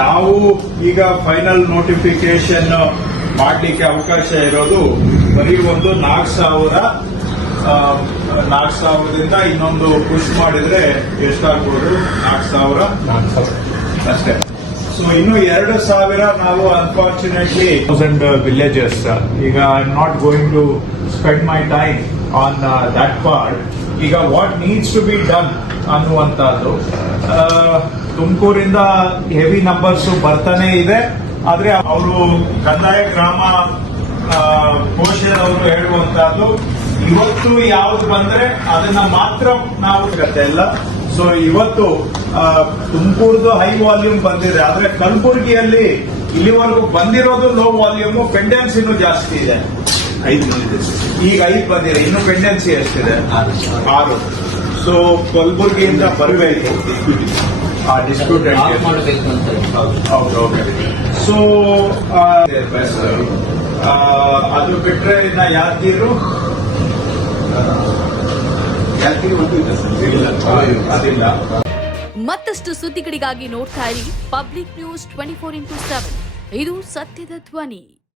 ನಾವು ಈಗ final notification ಮಾಡಲಿಕ್ಕೆ ಅವಕಾಶ ಇರೋದು ಬರೀ ಒಂದು 4,000ದಿಂದ ಇನ್ನೊಂದು ಪುಷ್ ಮಾಡಿದ್ರೆ ಎಷ್ಟಾಗ್ಬೋದು? 4,000 ಅಷ್ಟೇ. ಸೊ ಇನ್ನು 2,000 ನಾವು ಅನ್ಫಾರ್ಚುನೇಟ್ಲಿ 1,000 ವಿಲೇಜಸ್. ಈಗ I am not going to spend my time on that part. ಈಗ what needs to be done ಅನ್ನುವಂಥದ್ದು, ತುಮಕೂರಿಂದ ಹೆವಿ ನಂಬರ್ಸ್ ಬರ್ತಾನೆ ಇದೆ. ಆದ್ರೆ ಅವರು ಕಂದಾಯ ಗ್ರಾಮ ಕೋಶದವರು ಹೇಳುವಂತಹದ್ದು ಇವತ್ತು ಯಾವ್ದು ಬಂದ್ರೆ ಅದನ್ನ ಮಾತ್ರ ನಾವು ಎಲ್ಲ. ಸೊ ಇವತ್ತು ತುಮಕೂರ್ದು ಹೈ ವಾಲ್ಯೂಮ್ ಬಂದಿದೆ, ಆದ್ರೆ ಕಲಬುರಗಿಯಲ್ಲಿ ಇಲ್ಲಿವರೆಗೂ ಬಂದಿರೋದು ಲೋ ವಾಲ್ಯೂಮ್, ಪೆಂಡೆನ್ಸಿನೂ ಜಾಸ್ತಿ ಇದೆ. 5 ಬಂದಿದೆ, ಈಗ 5 ಬಂದಿದೆ, ಇನ್ನು ಪೆಂಡೆನ್ಸಿ ಎಷ್ಟಿದೆ? 6. ಸೊ ಕಲಬುರಗಿಯಿಂದ ಬರಬೇಕು ಆ ಡಿಸ್ಪ್ಯೂಟ್. ಹೌದು, ಓಕೆ. ಸೊ ಅದು ಬಿಟ್ರೆ ಇನ್ನ ಯಾದಗಿರು ಅದಿಲ್ಲ. ಮತ್ತಷ್ಟು ಸುದ್ದಿಗಳಿಗಾಗಿ ನೋಡ್ತಾ ಇರಿ ಪಬ್ಲಿಕ್ ನ್ಯೂಸ್ 24x7. ಇದು ಸತ್ಯದ ಧ್ವನಿ.